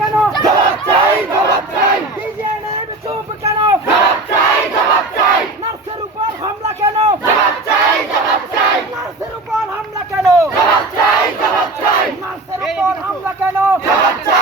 কেন? জবাব চাই জবাব চাই। ডিজে নাইব চুপ কেন? জবাব চাই জবাব চাই। নার্সের উপর হামলা কেন? জবাব চাই জবাব চাই। নার্সের উপর হামলা কেন? জবাব চাই জবাব চাই। নার্সের উপর হামলা কেন? জবাব চাই